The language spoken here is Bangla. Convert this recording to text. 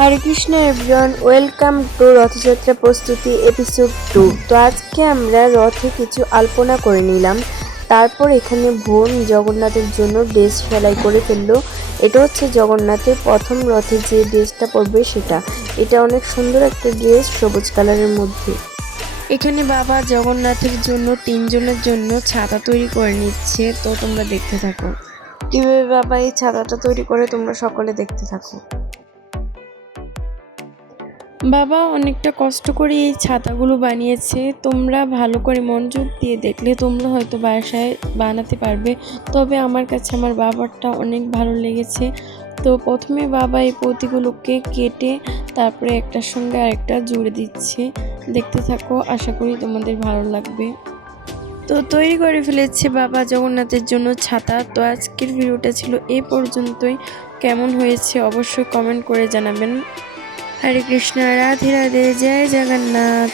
Hare Krishna everyone, welcome to Rathyatra প্রস্তুতি এপিসোড 2। তো আজকে আমরা রথে কিছু আলপনা করে নিলাম। তারপর এখানে বোন জগন্নাথের জন্য ড্রেস সেলাই করে ফেললো। এটা হচ্ছে জগন্নাথের প্রথম রথে যে ড্রেসটা পরবে সেটা। এটা অনেক সুন্দর একটা ড্রেস, সবুজ কালারের মধ্যে। এখানে বাবা জগন্নাথের জন্য 3 জনের জন্য ছাতা তৈরি করে নিচ্ছে। তো তোমরা দেখতে থাকো কিভাবে বাবা এই ছাতাটা তৈরি করে, তোমরা সকলে দেখতে থাকো। বাবা অনেকটা কষ্ট করে এই ছাতাগুলো বানিয়েছে। তোমরা ভালো করে মনোযোগ দিয়ে দেখলে তোমরা হয়তো বাসায় বানাতে পারবে। তবে আমার কাছে আমার বাবারটা অনেক ভালো লেগেছে। তো প্রথমে বাবা এই পতিগুলোকে কেটে তারপরে একটার সঙ্গে আরেকটা জুড়ে দিচ্ছে। দেখতে থাকো, আশা করি তোমাদের ভালো লাগবে। তো তৈরি করে ফেলেছে বাবা জগন্নাথের জন্য ছাতা। তো আজকের ভিডিওটা ছিল এই পর্যন্তই। কেমন হয়েছে অবশ্যই কমেন্ট করে জানাবেন। হরে কৃষ্ণ, রাধে রাধে, জয় জগন্নাথ।